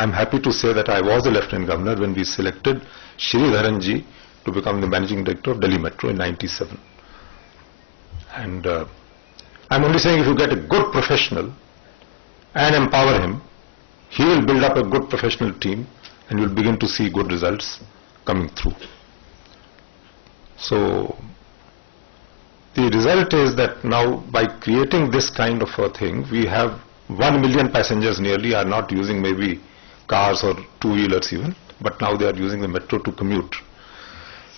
I'm happy to say that I was the Lieutenant Governor when we selected Sridharan ji to become the Managing Director of Delhi Metro in '97. And I'm only saying if you get a good professional and empower him, he will build up a good professional team and you'll begin to see good results coming through. So the result is that now by creating this kind of a thing, we have 1 million passengers nearly are not using maybe cars or two-wheelers even, but now they are using the metro to commute.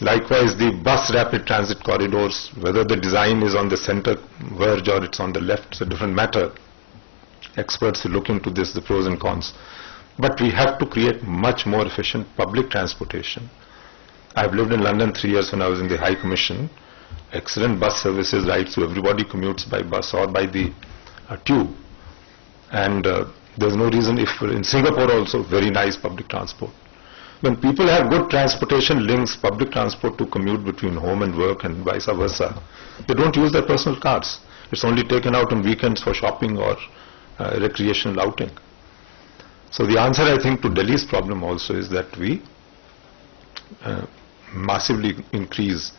Likewise, the bus rapid transit corridors, whether the design is on the center verge or it's on the left, it's a different matter. Experts will look into this, the pros and cons. But we have to create much more efficient public transportation. I've lived in London 3 years when I was in the High Commission. Excellent bus services, right? So everybody commutes by bus or by the tube. And there's no reason if in Singapore also very nice public transport. When people have good transportation links, public transport to commute between home and work and vice versa, they don't use their personal cars. It's only taken out on weekends for shopping or recreational outing. So the answer, I think, to Delhi's problem also is that we massively increase.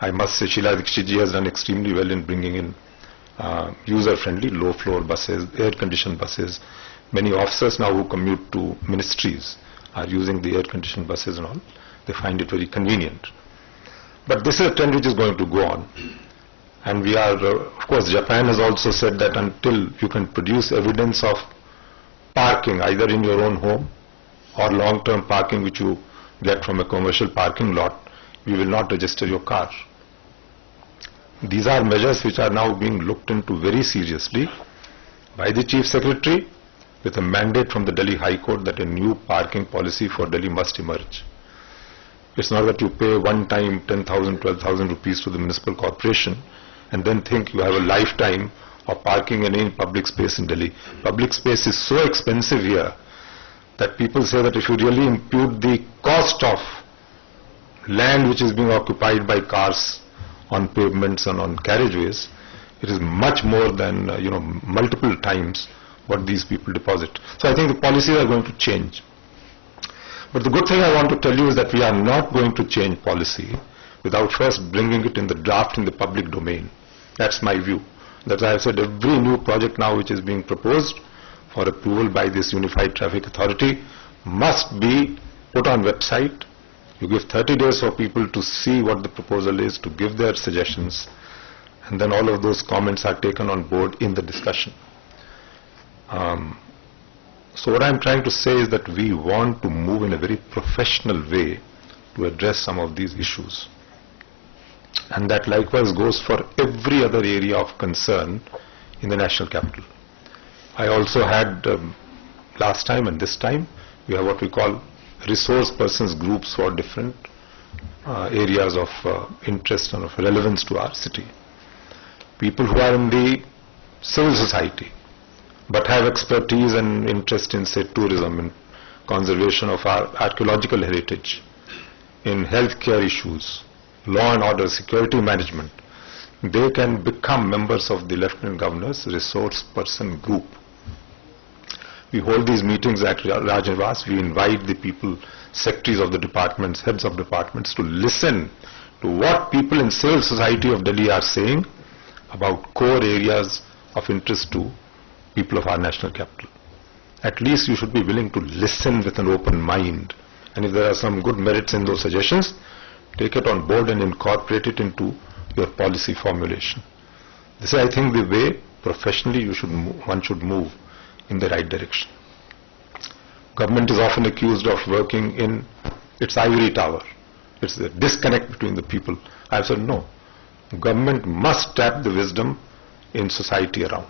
I must say Sheila Dikshit ji has done extremely well in bringing in user-friendly low-floor buses, air-conditioned buses. Many officers now who commute to ministries are using the air-conditioned buses and all. They find it very convenient. But this is a trend which is going to go on. And we are, of course, Japan has also said that until you can produce evidence of parking either in your own home or long-term parking which you get from a commercial parking lot, we will not register your car. These are measures which are now being looked into very seriously by the Chief Secretary with a mandate from the Delhi High Court that a new parking policy for Delhi must emerge. It's not that you pay one time 10,000, 12,000 rupees to the municipal corporation and then think you have a lifetime of parking in any public space in Delhi. Public space is so expensive here that people say that if you really impute the cost of land which is being occupied by cars on pavements and on carriageways, it is much more than multiple times what these people deposit. So I think the policies are going to change. But the good thing I want to tell you is that we are not going to change policy without first bringing it in the draft in the public domain. That's my view. That's why I have said every new project now which is being proposed for approval by this Unified Traffic Authority must be put on website. You give 30 days for people to see what the proposal is, to give their suggestions, and then all of those comments are taken on board in the discussion. So what I'm trying to say is that we want to move in a very professional way to address some of these issues. And that likewise goes for every other area of concern in the national capital. I also had last time and this time, we have what we call resource persons groups for different areas of interest and of relevance to our city. People who are in the civil society but have expertise and interest in, say, tourism and conservation of our archaeological heritage, in healthcare issues, law and order, security management, they can become members of the Lieutenant Governor's resource person group. We hold these meetings at Rajnivas. We invite the people, secretaries of the departments, heads of departments, to listen to what people in civil society of Delhi are saying about core areas of interest to people of our national capital. At least you should be willing to listen with an open mind. And if there are some good merits in those suggestions, take it on board and incorporate it into your policy formulation. This is, I think, the way professionally one should move in the right direction. Government is often accused of working in its ivory tower. It's the disconnect between the people. I have said no. Government must tap the wisdom in society around.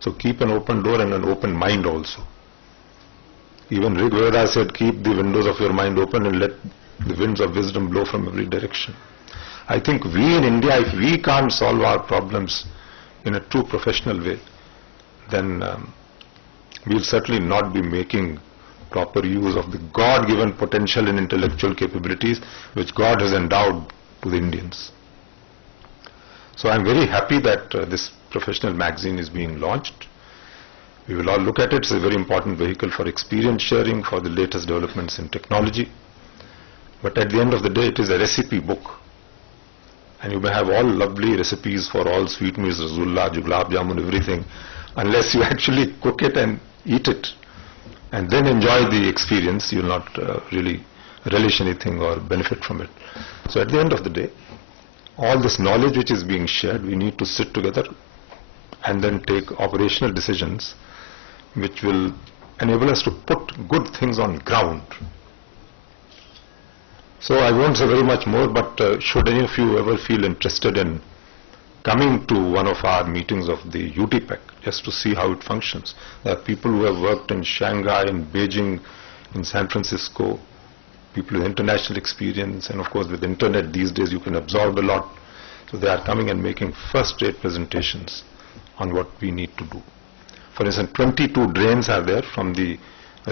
So keep an open door and an open mind also. Even Rig Veda said, keep the windows of your mind open and let the winds of wisdom blow from every direction. I think we in India, if we can't solve our problems in a true professional way, then we'll certainly not be making proper use of the God-given potential and intellectual capabilities which God has endowed to the Indians. So I'm very happy that this professional magazine is being launched. We will all look at it. It's a very important vehicle for experience sharing, for the latest developments in technology. But at the end of the day, it is a recipe book. And you may have all lovely recipes for all sweetmeats, rasgulla, gulab jamun, everything, unless you actually cook it and eat it, and then enjoy the experience, you will not really relish anything or benefit from it. So at the end of the day, all this knowledge which is being shared, we need to sit together and then take operational decisions which will enable us to put good things on ground. So I won't say very much more, but should any of you ever feel interested in coming to one of our meetings of the UTPEC, just to see how it functions. There are people who have worked in Shanghai, in Beijing, in San Francisco, people with international experience, and of course with internet these days you can absorb a lot. So they are coming and making first-rate presentations on what we need to do. For instance, 22 drains are there from the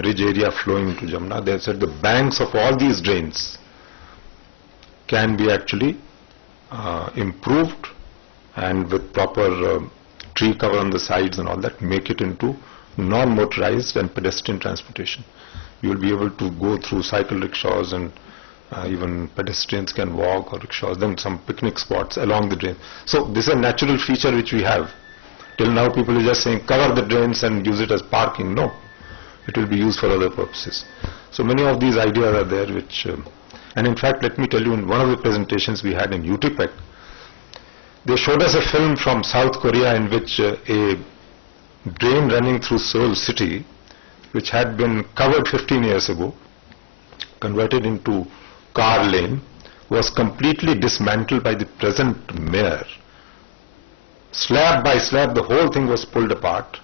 ridge area flowing into Jamuna. They have said the banks of all these drains can be actually improved, and with proper tree cover on the sides and all that, make it into non-motorized and pedestrian transportation. You will be able to go through cycle rickshaws, and even pedestrians can walk, or rickshaws, then some picnic spots along the drain. So this is a natural feature which we have. Till now people are just saying cover the drains and use it as parking. No, it will be used for other purposes. So many of these ideas are there which, and in fact let me tell you, in one of the presentations we had in UTPEC, they showed us a film from South Korea in which a drain running through Seoul city, which had been covered 15 years ago, converted into car lane, was completely dismantled by the present mayor. Slab by slab, the whole thing was pulled apart.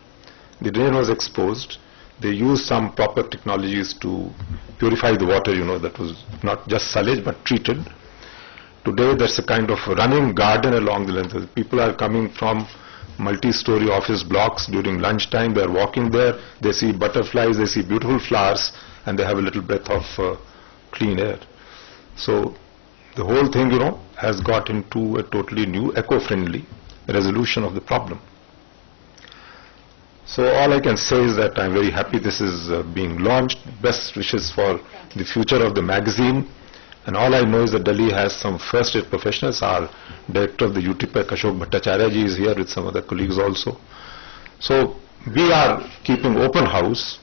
The drain was exposed. They used some proper technologies to purify the water, that was not just sewage but treated. Today there's a kind of running garden along the length. People are coming from multi-story office blocks during lunchtime. They're walking there. They see butterflies, they see beautiful flowers, and they have a little breath of clean air. So the whole thing, has got into a totally new eco-friendly resolution of the problem. So all I can say is that I'm very happy this is being launched. Best wishes for the future of the magazine. And all I know is that Delhi has some first-rate professionals. Our director of the UTPEC, Ashok Bhattacharya ji, is here with some other colleagues also. So we are keeping open house,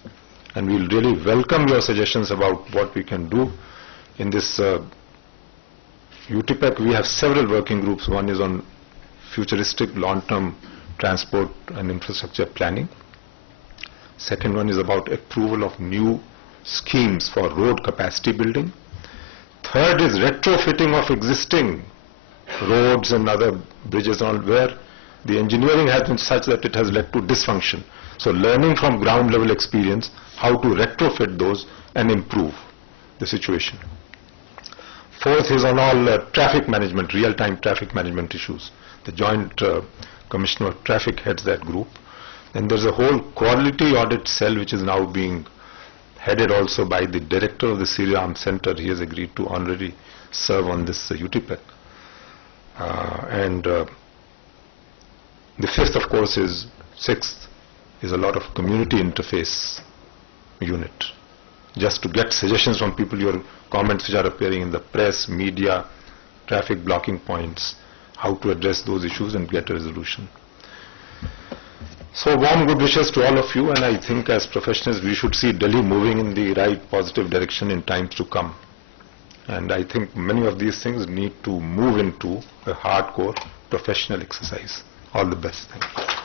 and we'll really welcome your suggestions about what we can do. In this UTPEC, we have several working groups. One is on futuristic long-term transport and infrastructure planning. Second one is about approval of new schemes for road capacity building. Third is retrofitting of existing roads and other bridges on where the engineering has been such that it has led to dysfunction. So learning from ground level experience how to retrofit those and improve the situation. Fourth is on all traffic management, real-time traffic management issues. The Joint Commissioner of Traffic heads that group. And there's a whole quality audit cell which is now being headed also by the director of the Sri Ram Center. He has agreed to honorarily serve on this UTPEC. The fifth, of course, sixth is a lot of community interface unit. Just to get suggestions from people, your comments which are appearing in the press, media, traffic blocking points, how to address those issues and get a resolution. So warm good wishes to all of you, and I think as professionals we should see Delhi moving in the right positive direction in times to come. And I think many of these things need to move into a hardcore professional exercise. All the best. Thank you.